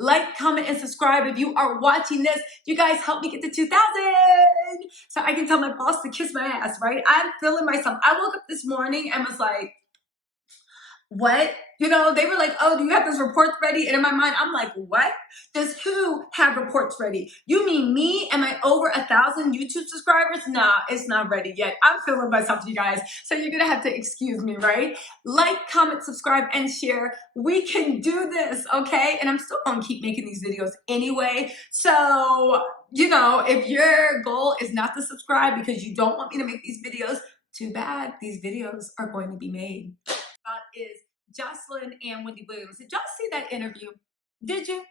Like, comment, and subscribe if you are watching this. You guys help me get to 2,000 so I can tell my boss to kiss my ass, right? I'm feeling myself. I woke up this morning and was like, what? You know, they were like, oh, do you have those reports ready? And in my mind, I'm like, what? Does who have reports ready? You mean me? Am I over 1,000 YouTube subscribers? Nah, it's not ready yet. I'm feeling myself, you guys. So you're gonna have to excuse me, right? Like, comment, subscribe, and share. We can do this, okay? And I'm still gonna keep making these videos anyway. So, you know, if your goal is not to subscribe because you don't want me to make these videos, too bad. These videos are going to be made. Is Joseline and Wendy Williams. Did y'all see that interview? Did you? Because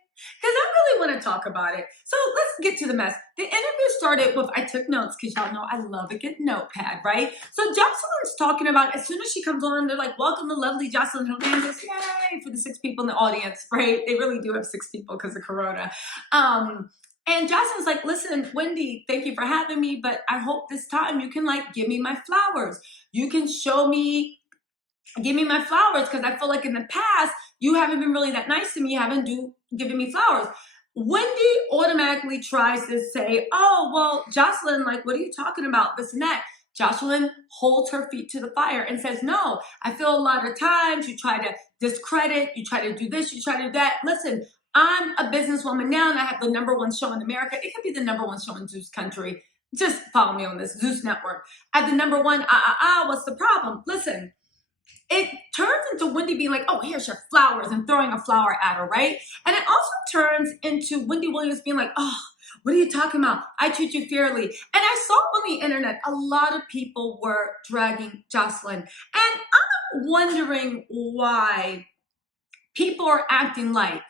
I really want to talk about it. So let's get to the mess. The interview started with, I took notes because y'all know I love a good notepad, right? So Joseline's talking about, as soon as she comes on, they're like, welcome to lovely Joseline Hernandez. Yay, for the 6 people in the audience, right? They really do have 6 people because of Corona. And Joseline's like, listen, Wendy, thank you for having me, but I hope this time you can like give me my flowers. You can show me, give me my flowers, because I feel like in the past, you haven't been really that nice to me. You haven't given me flowers. Wendy automatically tries to say, oh, well, Joseline, like, what are you talking about? This and that. Joseline holds her feet to the fire and says, no, I feel a lot of times you try to discredit, you try to do this, you try to do that. Listen, I'm a businesswoman now and I have the #1 show in America. It could be the #1 show in Zeus country. Just follow me on this, Zeus Network. At the #1, what's the problem? Listen. It turns into Wendy being like, oh, here's your flowers, and throwing a flower at her, right? And it also turns into Wendy Williams being like, oh, what are you talking about? I treat you fairly. And I saw on the internet, a lot of people were dragging Joseline. And I'm wondering why people are acting like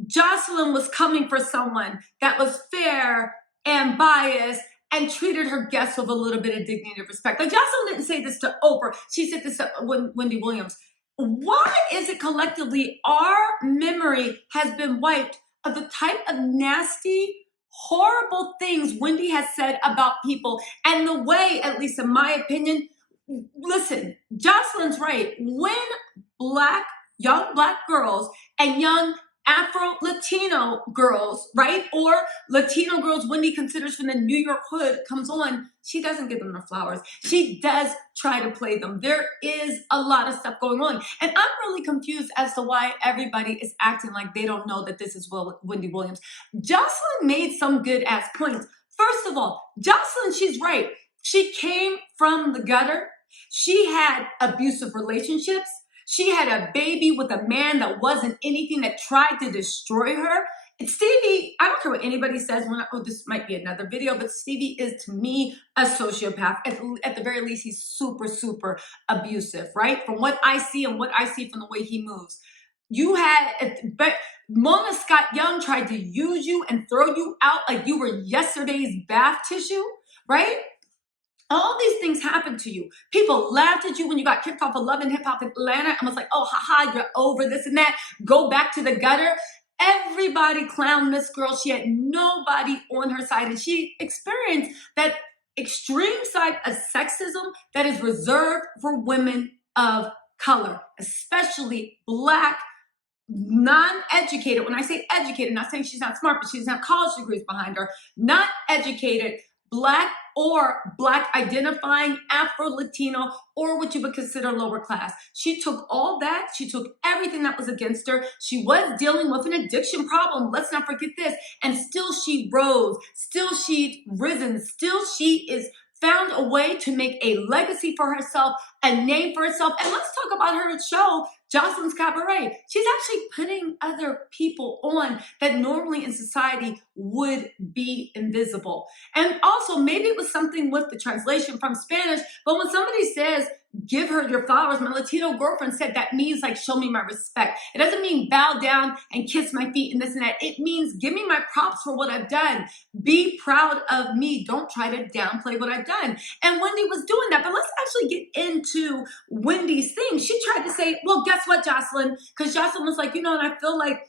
Joseline was coming for someone that was fair and biased and treated her guests with a little bit of dignity and respect. Like, Joseline didn't say this to Oprah. She said this to Wendy Williams. Why is it collectively our memory has been wiped of the type of nasty, horrible things Wendy has said about people, and the way, at least in my opinion, listen, Joseline's right. When young black girls and young Afro-Latino girls, right? Or Latino girls Wendy considers from the New York hood comes on, she doesn't give them the flowers. She does try to play them. There is a lot of stuff going on. And I'm really confused as to why everybody is acting like they don't know that this is Wendy Williams. Joseline made some good ass points. First of all, Joseline, she's right. She came from the gutter. She had abusive relationships. She had a baby with a man that wasn't anything, that tried to destroy her. And Stevie, I don't care what anybody says, this might be another video, but Stevie is, to me, a sociopath. At the very least, he's super, super abusive, right? From what I see and what I see from the way he moves. But Mona Scott Young tried to use you and throw you out like you were yesterday's bath tissue, right? All these things happened to you. People laughed at you when you got kicked off of Love and Hip Hop Atlanta and was like, oh, haha, you're over this and that. Go back to the gutter. Everybody clowned this girl. She had nobody on her side. And she experienced that extreme side of sexism that is reserved for women of color, especially Black, non-educated. When I say educated, I'm not saying she's not smart, but she doesn't have college degrees behind her. Not educated, Black or Black identifying, Afro-Latino, or what you would consider lower class. She took all that. She took everything that was against her. She was dealing with an addiction problem. Let's not forget this. And still she rose. Still she's risen. Still she is found a way to make a legacy for herself, a name for herself. And let's talk about her show, Joseline's Cabaret. She's actually putting other people on that normally in society would be invisible. And also, maybe it was something with the translation from Spanish, but when somebody says, give her your flowers, my Latino girlfriend said that means like, show me my respect. It doesn't mean bow down and kiss my feet and this and that. It means give me my props for what I've done. Be proud of me. Don't try to downplay what I've done. And Wendy was doing that. But let's actually get into Wendy's thing. She tried to say, well, guess what, Joseline? Because Joseline was like, you know, and I feel like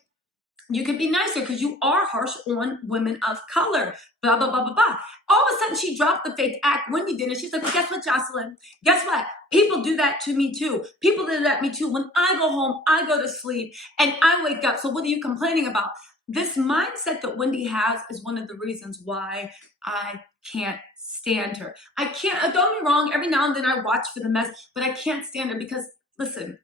you could be nicer because you are harsh on women of color, blah, blah, blah, blah, blah. All of a sudden, she dropped the fake act. Wendy did it. She's like, well, guess what, Joseline? Guess what? People do that to me too. People do that to me too. When I go home, I go to sleep and I wake up. So what are you complaining about? this mindset that Wendy has is one of the reasons why I can't stand her. I can't, don't get me wrong, every now and then I watch for the mess, but I can't stand her because, listen,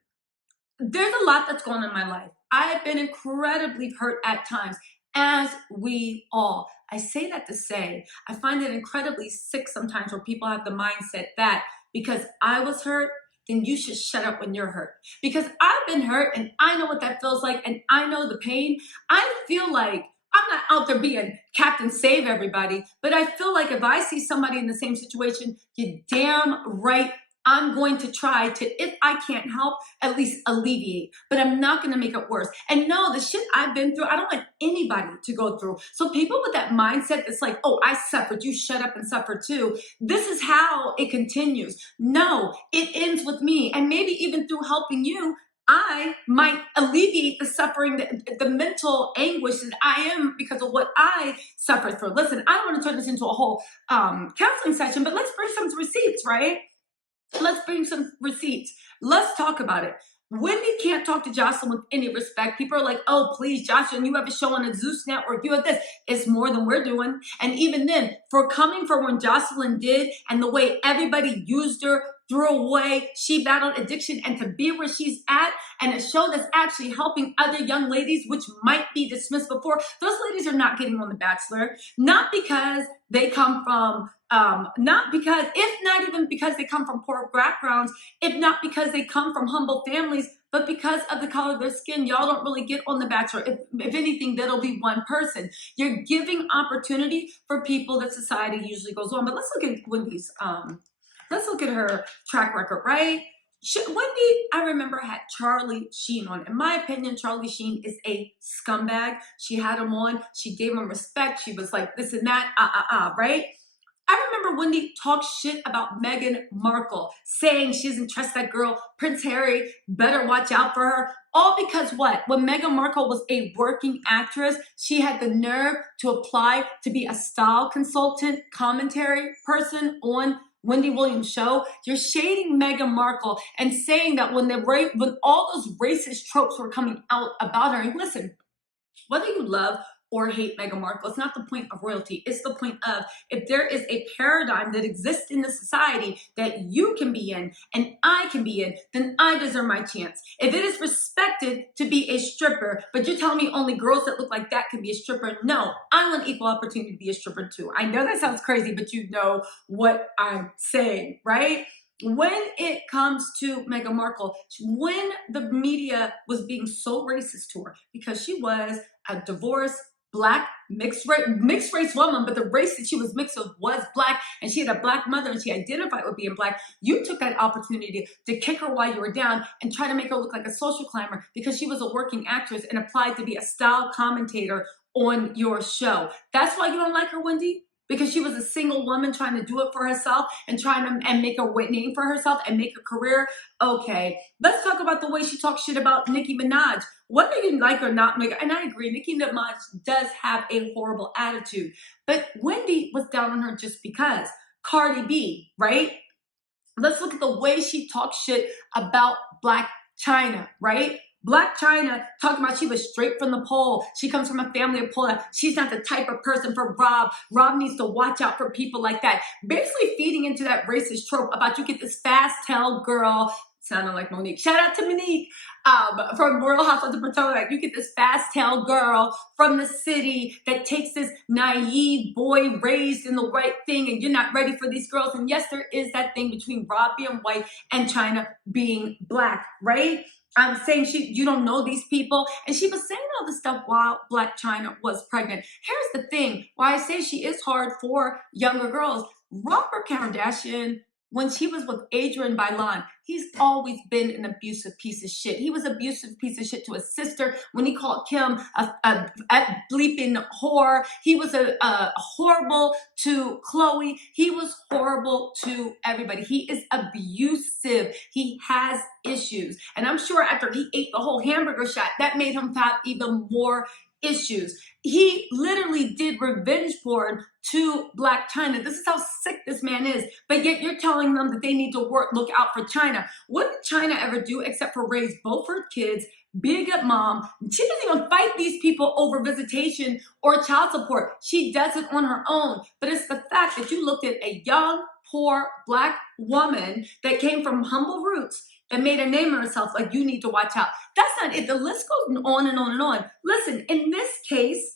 there's a lot that's going on in my life. I have been incredibly hurt at times, as we all. I say that to say, I find it incredibly sick sometimes where people have the mindset that because I was hurt, then you should shut up when you're hurt. Because I've been hurt and I know what that feels like and I know the pain. I feel like I'm not out there being Captain Save Everybody, but I feel like if I see somebody in the same situation, you're damn right I'm going to try to, if I can't help, at least alleviate, but I'm not going to make it worse. And no, the shit I've been through, I don't want anybody to go through. So people with that mindset, it's like, oh, I suffered, you shut up and suffer too. This is how it continues. No, it ends with me. And maybe even through helping you, I might alleviate the suffering, the mental anguish that I am because of what I suffered through. Listen, I don't want to turn this into a whole counseling session, but let's bring some receipts, right? Let's bring some receipts. Let's talk about it. Wendy can't talk to Joseline with any respect. People are like, oh, please, Joseline, you have a show on the Zeus Network. You have this. It's more than we're doing. And even then, for coming from when Joseline did and the way everybody used her, threw away, she battled addiction, and to be where she's at and a show that's actually helping other young ladies, which might be dismissed before, those ladies are not getting on The Bachelor. Not because they come from if not even because they come from poor backgrounds, if not because they come from humble families, but because of the color of their skin. Y'all don't really get on The Bachelor. If anything, that'll be one person. You're giving opportunity for people that society usually goes on. But let's look at Wendy's, let's look at her track record, right? Wendy, I remember, had Charlie Sheen on. In my opinion, Charlie Sheen is a scumbag. She had him on. She gave him respect. She was like this and that, right? I remember Wendy talked shit about Meghan Markle, saying she doesn't trust that girl. Prince Harry better watch out for her. All because what? When Meghan Markle was a working actress, she had the nerve to apply to be a style consultant, commentary person on Wendy Williams' show. You're shading Meghan Markle and saying that when all those racist tropes were coming out about her, and listen, whether you love or hate Meghan Markle, it's not the point of royalty. It's the point of, if there is a paradigm that exists in the society that you can be in and I can be in, then I deserve my chance. If it is respected to be a stripper, but you're telling me only girls that look like that can be a stripper, no, I want equal opportunity to be a stripper too. I know that sounds crazy, but you know what I'm saying, right? When it comes to Meghan Markle, when the media was being so racist to her because she was a divorced, black, mixed race woman, but the race that she was mixed with was black, and she had a black mother, and she identified with being black, you took that opportunity to kick her while you were down and try to make her look like a social climber because she was a working actress and applied to be a style commentator on your show. That's why you don't like her, Wendy? Because she was a single woman trying to do it for herself and trying to make a name for herself and make a career. Okay, let's talk about the way she talks shit about Nicki Minaj. Whether you like or not, and I agree, Nicki Minaj does have a horrible attitude, but Wendy was down on her just because. Cardi B, right? Let's look at the way she talks shit about Blac Chyna, right? Blac Chyna talking about she was straight from the pole. She comes from a family of pole. She's not the type of person for Rob. Rob needs to watch out for people like that. Basically feeding into that racist trope about you get this fast tail girl, sounding like Monique. Shout out to Monique from Royal Housewives of Potomac. You get this fast tail girl from the city that takes this naive boy raised in the right thing, and you're not ready for these girls. And yes, there is that thing between Rob being white and Chyna being black, right? I'm saying you don't know these people. And she was saying all this stuff while Blac Chyna was pregnant. Here's the thing, why I say she is hard for younger girls. Robert Kardashian, when she was with Adrian Bailon, he's always been an abusive piece of shit. He was an abusive piece of shit to his sister when he called Kim a bleeping whore. He was horrible to Khloe. He was horrible to everybody. He is abusive. He has issues. And I'm sure after he ate the whole hamburger shot, that made him have even more issues. He literally did revenge porn to Black China. This is how sick this man is. But yet you're telling them that they need to look out for China. What did China ever do except for raise both her kids, be a good mom? She doesn't even fight these people over visitation or child support. She does it on her own. But it's the fact that you looked at a young, poor Black woman that came from humble roots that made a name of herself, like, you need to watch out. That's not it. The list goes on and on and on. Listen, in this case,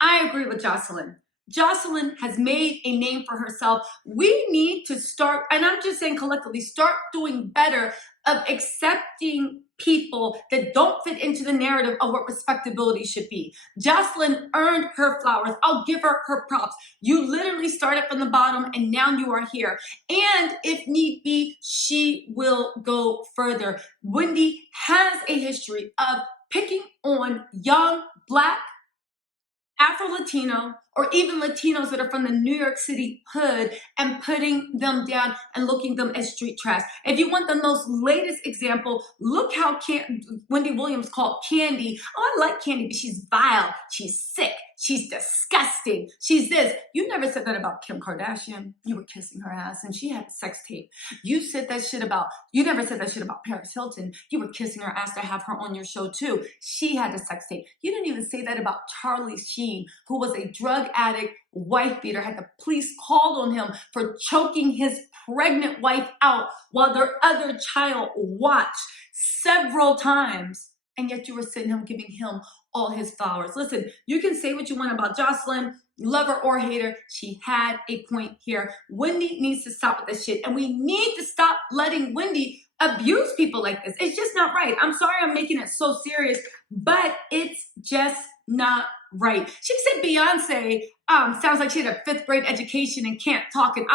I agree with Joseline. Joseline has made a name for herself. We need to start, and I'm just saying collectively, start doing better of accepting people that don't fit into the narrative of what respectability should be. Joseline earned her flowers. I'll give her her props. You literally started from the bottom and now you are here. And if need be, she will go further. Wendy has a history of picking on young Black, Afro-Latino, or even Latinos that are from the New York City hood and putting them down and looking them as street trash. If you want the most latest example, look how Wendy Williams called Candy. Oh, I like Candy, but she's vile. She's sick. She's disgusting. She's this. You never said that about Kim Kardashian. You were kissing her ass and she had a sex tape. You never said that shit about Paris Hilton. You were kissing her ass to have her on your show too. She had a sex tape. You didn't even say that about Charlie Sheen, who was a drug addict, wife beater, had the police called on him for choking his pregnant wife out while their other child watched several times. And yet you were sitting him giving him all his flowers. Listen, you can say what you want about Joseline, love her or hate her. She had a point here. Wendy needs to stop with this shit. And we need to stop letting Wendy abuse people like this. It's just not right. I'm sorry I'm making it so serious, but it's just not right. She said Beyonce sounds like she had a 5th grade education and can't talk and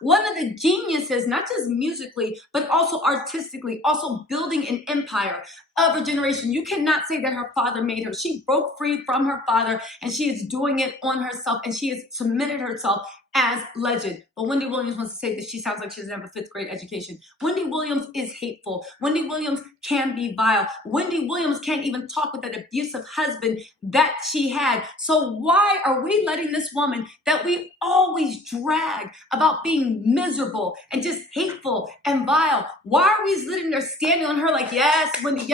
One of the geniuses, not just musically, but also artistically, also building an empire of her generation. You cannot say that her father made her. She broke free from her father and she is doing it on herself and she has submitted herself as legend. But Wendy Williams wants to say that she sounds like she doesn't have a 5th grade education. Wendy Williams is hateful. Wendy Williams can be vile. Wendy Williams can't even talk with that abusive husband that she had. So why are we letting this woman that we always drag about being miserable and just hateful and vile, why are we letting her standing on her like, yes, Wendy,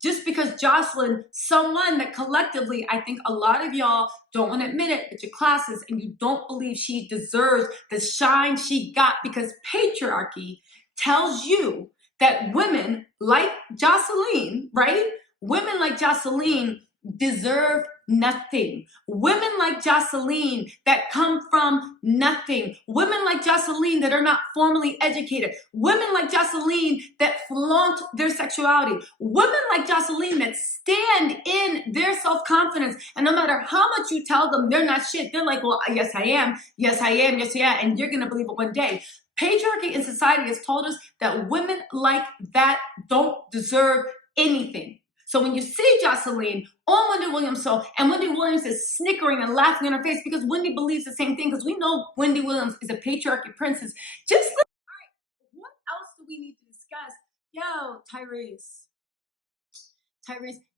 just because Joseline, someone that collectively, I think a lot of y'all don't want to admit it, but your classes, and you don't believe she deserves the shine she got because patriarchy tells you that women like Joseline, right? Women like Joseline deserve nothing. Women like Joseline that come from nothing. Women like Joseline that are not formally educated. Women like Joseline that flaunt their sexuality. Women like Joseline that stand in their self-confidence. And no matter how much you tell them they're not shit, they're like, well, yes, I am. Yes, I am. Yes, yeah. And you're going to believe it one day. Patriarchy in society has told us that women like that don't deserve anything. So when you see Joseline on Wendy Williams' show, and Wendy Williams is snickering and laughing in her face because Wendy believes the same thing, because we know Wendy Williams is a patriarchy princess. Just look. All right, what else do we need to discuss? Yo, Tyrese,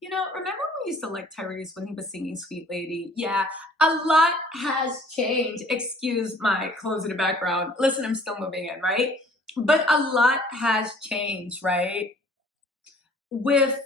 you know, remember when we used to like Tyrese when he was singing Sweet Lady? Yeah, a lot has changed. Excuse my clothes in the background. Listen, I'm still moving in, right? But a lot has changed, right? With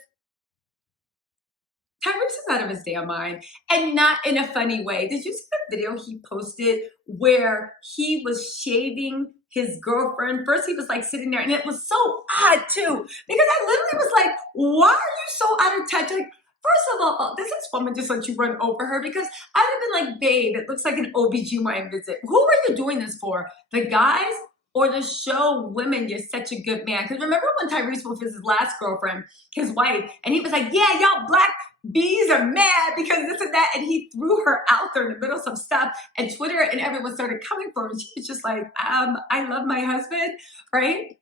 Tyrese is out of his damn mind, and not in a funny way. Did you see the video he posted where he was shaving his girlfriend? First, he was like sitting there, and it was so odd too, because I literally was like, why are you so out of touch? Like, first of all, does this woman just let you run over her? Because I would have been like, babe, it looks like an OBGYN visit. Who are you doing this for? The guys? Or to show women you're such a good man? Because remember when Tyrese was his last girlfriend, his wife, and he was like, yeah, y'all black bees are mad because this and that, and he threw her out there in the middle of some stuff, and Twitter and everyone started coming for her, and she was just like, I love my husband, right?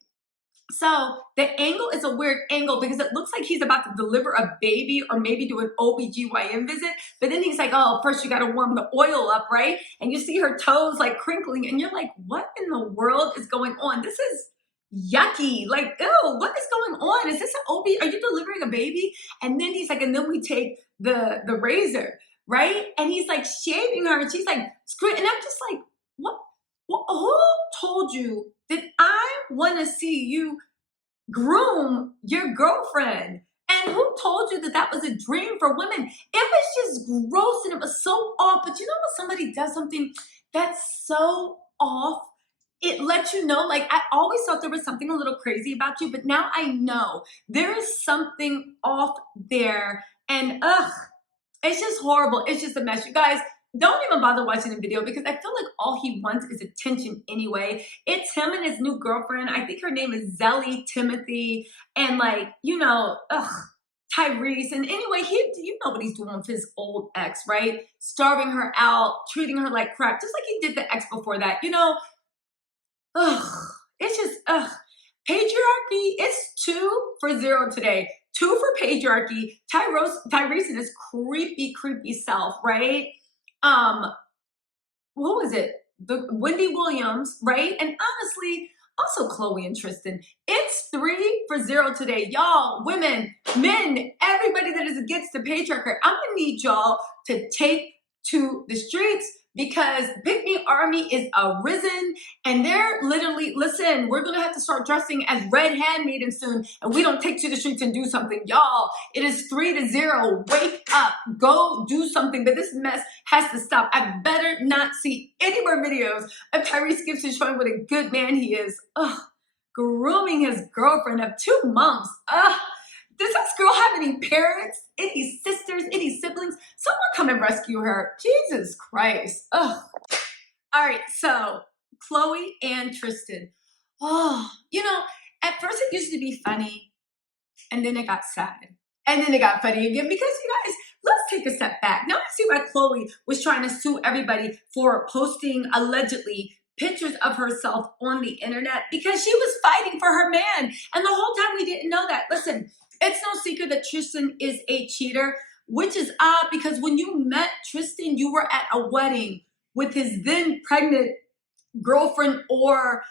So the angle is a weird angle because it looks like he's about to deliver a baby or maybe do an OBGYN visit. But then he's like, oh, first you got to warm the oil up, right? And you see her toes like crinkling and you're like, what in the world is going on? This is yucky. Like, ew, what is going on? Is this an OB? Are you delivering a baby? And then he's like, and then we take the razor, right? And he's like shaving her, and she's like, screw it. And I'm just like, what? Who told you that I want to see you groom your girlfriend? And who told you that that was a dream for women? It was just gross and it was so off. But you know when somebody does something that's so off, it lets you know, like, I always thought there was something a little crazy about you, but now I know there is something off there. And ugh, it's just horrible. It's just a mess. You guys, don't even bother watching the video because I feel like all he wants is attention anyway. It's him and his new girlfriend. I think her name is Zelly Timothy. And like, you know, Tyrese. And anyway, you know what he's doing with his old ex, right? Starving her out, treating her like crap, just like he did the ex before that. You know, it's just, patriarchy, it's 2-0 today. 2 for patriarchy. Tyrese and his creepy self, right? What was it? The Wendy Williams, right? And honestly, also Khloe and Tristian. It's 3-0 today. Y'all, women, men, everybody that is against the patriarchy, I'm gonna need y'all to take to the streets because Pick Me Army is arisen and they're literally, listen, we're gonna have to start dressing as red handmaidens soon and we don't take to the streets and do something. Y'all, it is 3-0. Wake up, go do something, but this mess has to stop. I better not see any more videos of Tyrese Gibson showing what a good man he is. Grooming his girlfriend of 2 months. Does this girl have any parents, any sisters, any siblings? Someone come and rescue her. Jesus Christ. All right, so Khloe and Tristian. You know, at first it used to be funny, and then it got sad. And then it got funny again because, you guys, let's take a step back. Now I see why Khloe was trying to sue everybody for posting, allegedly, pictures of herself on the internet because she was fighting for her man. And the whole time we didn't know that. Listen, it's no secret that Tristian is a cheater, which is odd because when you met Tristian, you were at a wedding with his then pregnant girlfriend or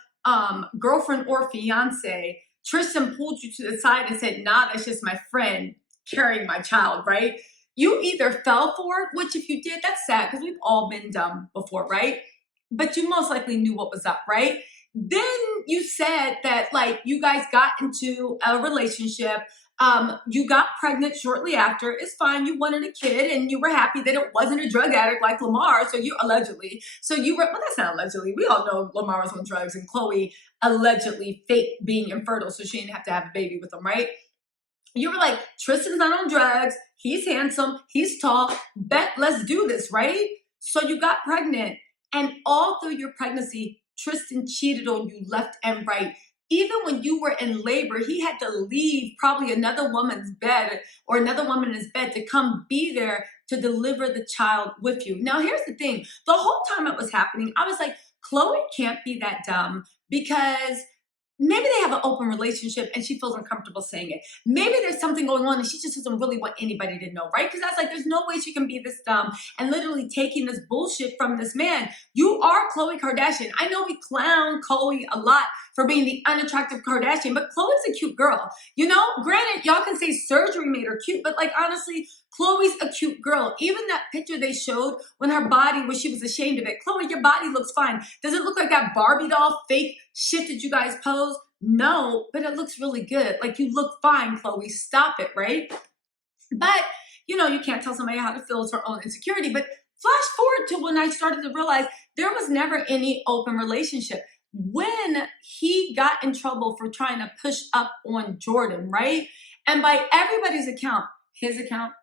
fiance. Tristian pulled you to the side and said, nah, that's just my friend carrying my child, right? You either fell for it, which if you did, that's sad because we've all been dumb before, right? But you most likely knew what was up, right? Then you said that like you guys got into a relationship. You got pregnant shortly after. It's fine. You wanted a kid and you were happy that it wasn't a drug addict like Lamar. So you allegedly, well, that's not allegedly. We all know Lamar was on drugs and Khloe allegedly faked being infertile so she didn't have to have a baby with him, right? You were like, Tristan's not on drugs. He's handsome. He's tall. Bet, let's do this, right? So you got pregnant. And all through your pregnancy, Tristian cheated on you left and right. Even when you were in labor, he had to leave probably another woman's bed or another woman in his bed to come be there to deliver the child with you. Now, here's the thing. The whole time it was happening, I was like, Khloe can't be that dumb because maybe they have an open relationship and she feels uncomfortable saying it. Maybe there's something going on and she just doesn't really want anybody to know, right? Because I was like, there's no way she can be this dumb and literally taking this bullshit from this man. You are Khloe Kardashian. I know we clown Khloe a lot for being the unattractive Kardashian, but Khloe's a cute girl. You know, granted, y'all can say surgery made her cute, but like honestly, Khloe's a cute girl. Even that picture they showed when her body, when she was ashamed of it. Khloe, your body looks fine. Does it look like that Barbie doll fake shit that you guys pose? No, but it looks really good. Like you look fine, Khloe. Stop it, right? But, you know, you can't tell somebody how to feel. It's her own insecurity. But flash forward to when I started to realize there was never any open relationship. When he got in trouble for trying to push up on Jordan, right? And by everybody's account, his account,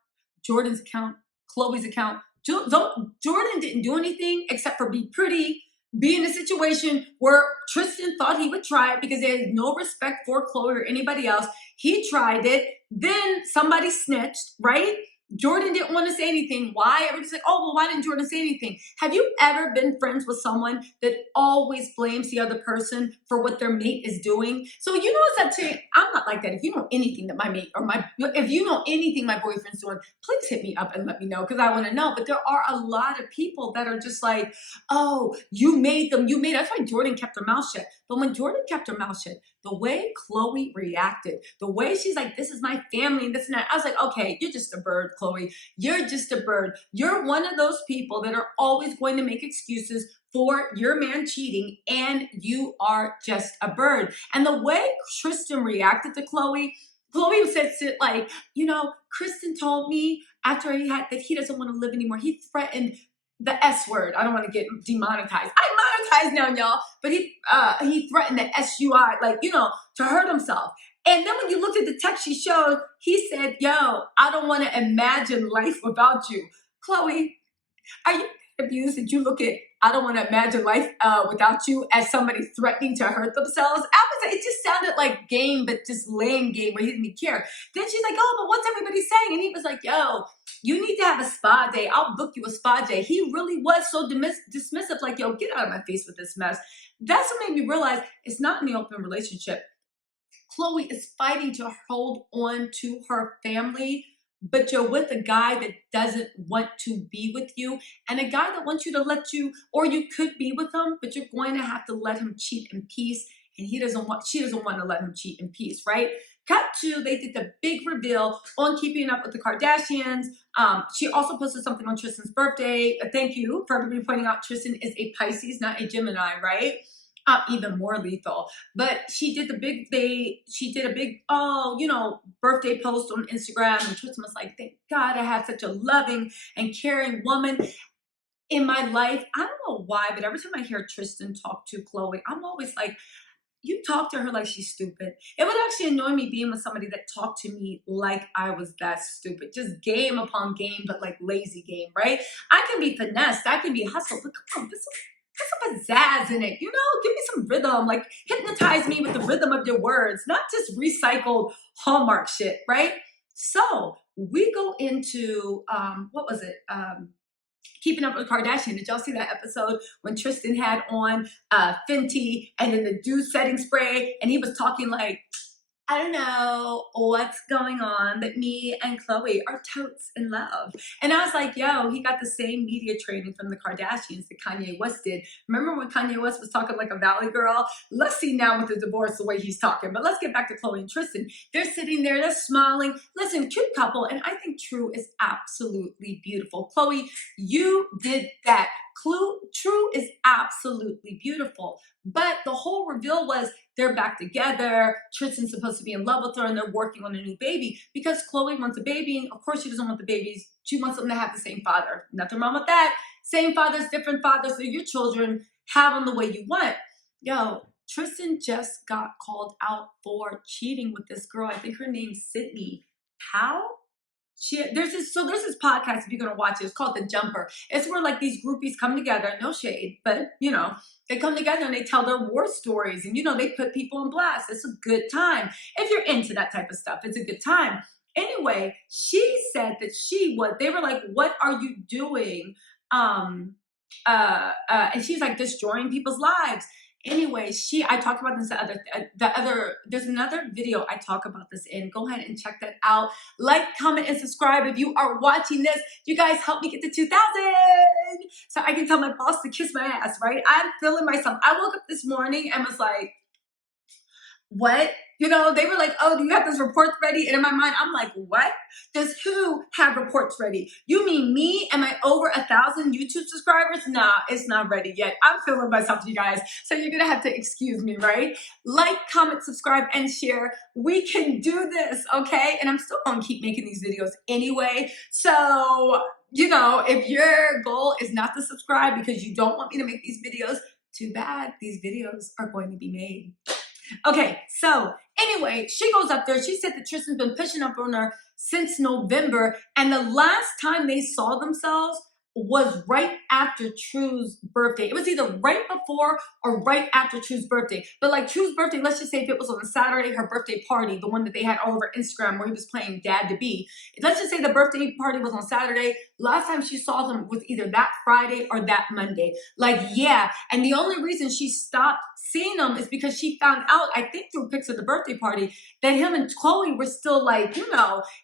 Jordan's account, Khloe's account, Jordan didn't do anything except for be pretty, be in a situation where Tristian thought he would try it because they had no respect for Khloe or anybody else. He tried it. Then somebody snitched, right? Jordan didn't want to say anything. Why? Everybody's like, oh, well, why didn't Jordan say anything? Have you ever been friends with someone that always blames the other person for what their mate is doing? So you know what's that saying? I'm not like that. If you know anything that my mate or if you know anything my boyfriend's doing, please hit me up and let me know because I want to know. But there are a lot of people that are just like, oh, you made them. That's why Jordan kept her mouth shut. But when Jordan kept her mouth shut, the way Khloe reacted, the way she's like, this is my family and this and that. I was like, okay, you're just a bird, Khloe. You're just a bird. You're one of those people that are always going to make excuses for your man cheating, and you are just a bird. And the way Tristian reacted to Khloe said shit like, Kristen told me after he had that he doesn't want to live anymore. He threatened the S word. I don't want to get demonetized. I'm monetized now, y'all. But he threatened the SUI, to hurt himself. And then when you looked at the text she showed, he said, yo, I don't want to imagine life without you. Khloe, are you abused that you look at I don't want to imagine life without you as somebody threatening to hurt themselves? It just sounded like game, but just lame game where he didn't care. Then she's like, oh, but what's everybody saying? And he was like, yo, you need to have a spa day. I'll book you a spa day. He really was so dismissive, like, yo, get out of my face with this mess. That's what made me realize it's not in the open relationship. Khloe is fighting to hold on to her family, but you're with a guy that doesn't want to be with you, and a guy that wants you to let you, or you could be with him, but you're going to have to let him cheat in peace, and she doesn't want to let him cheat in peace, right? Cut to, they did the big reveal on Keeping Up with the Kardashians. She also posted something on Tristan's birthday. Thank you for everybody pointing out Tristian is a Pisces, not a Gemini, right? Even more lethal. But she did a big, birthday post on Instagram, and Tristian was like, thank God I have such a loving and caring woman in my life. I don't know why, but every time I hear Tristian talk to Khloe, I'm always like, you talk to her like she's stupid. It would actually annoy me being with somebody that talked to me like I was that stupid. Just game upon game, but like lazy game, right? I can be finessed, I can be hustled, but come on, put some pizzazz in it, give me some rhythm, like hypnotize me with the rhythm of your words, not just recycled Hallmark shit, right? So we go into, Keeping Up with the Kardashian. Did y'all see that episode when Tristian had on Fenty and then the dew setting spray, and he was talking like, I don't know what's going on, but me and Khloe are totes in love. And I was like, yo, he got the same media training from the Kardashians that Kanye West did. Remember when Kanye West was talking like a Valley girl? Let's see now with the divorce the way he's talking. But let's get back to Khloe and Tristian. They're sitting there, they're smiling. Listen, cute couple. And I think True is absolutely beautiful. Khloe, you did that. True is absolutely beautiful. But the whole reveal was they're back together. Tristan's supposed to be in love with her, and they're working on a new baby because Khloe wants a baby. And of course, she doesn't want the babies. She wants them to have the same father. Nothing wrong with that. Same fathers, different fathers. So your children have them the way you want. Yo, Tristian just got called out for cheating with this girl. I think her name's Sydney Powell. There's this podcast, if you're gonna watch it, it's called The Jumper. It's where like these groupies come together, no shade, but they come together and they tell their war stories, and they put people on blast. It's a good time. If you're into that type of stuff, it's a good time. Anyway, she said that they were like, what are you doing? And she's like destroying people's lives. Anyway, I talked about this there's another video I talk about this in. Go ahead and check that out. Like, comment, and subscribe if you are watching this. You guys help me get to 2,000 so I can tell my boss to kiss my ass, right? I'm feeling myself. I woke up this morning and was like, what? They were like, oh, do you have this report ready? And in my mind, I'm like, what? Does who have reports ready? You mean me? Am I over 1,000 YouTube subscribers? Nah, it's not ready yet. I'm feeling myself, you guys. So you're going to have to excuse me, right? Like, comment, subscribe, and share. We can do this, okay? And I'm still going to keep making these videos anyway. So, if your goal is not to subscribe because you don't want me to make these videos, too bad. These videos are going to be made. Okay, so anyway, she goes up there. She said that Tristan's been pushing up on her since November. And the last time they saw themselves, was right after True's birthday. It was either right before or right after True's birthday. But like True's birthday, let's just say if it was on a Saturday, her birthday party, the one that they had all over Instagram where he was playing Dad to Be. Let's just say the birthday party was on Saturday. Last time she saw them was either that Friday or that Monday. Like, yeah. And the only reason she stopped seeing them is because she found out, I think through pics of the birthday party, that him and Khloe were still like,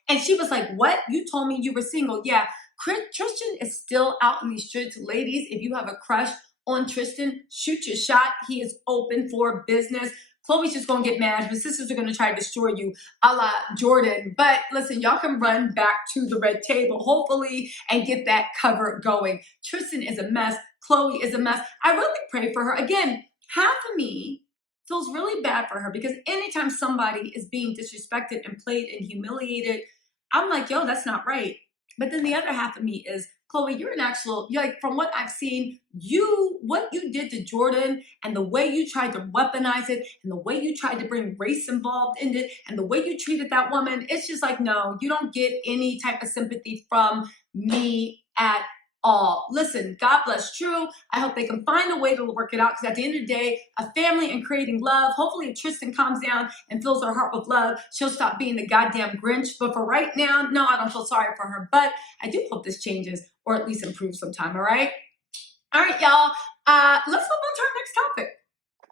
and she was like, what? You told me you were single. Yeah. Tristian is still out in these streets. Ladies, if you have a crush on Tristian, shoot your shot. He is open for business. Khloe's just gonna get mad. Her sisters are gonna try to destroy you, a la Jordan. But listen, y'all can run back to the red table, hopefully, and get that cover going. Tristian is a mess. Khloe is a mess. I really pray for her. Again, half of me feels really bad for her because anytime somebody is being disrespected and played and humiliated, I'm like, yo, that's not right. But then the other half of me is, Khloe, you're like, from what I've seen, what you did to Jordan and the way you tried to weaponize it and the way you tried to bring race involved in it and the way you treated that woman, it's just like, no, you don't get any type of sympathy from me at all. Listen, God bless True. I hope they can find a way to work it out because at the end of the day, a family and creating love. Hopefully, if Tristian calms down and fills her heart with love, she'll stop being the goddamn Grinch. But for right now, no, I don't feel sorry for her. But I do hope this changes or at least improves sometime, all right? All right, y'all. Let's move on to our next topic.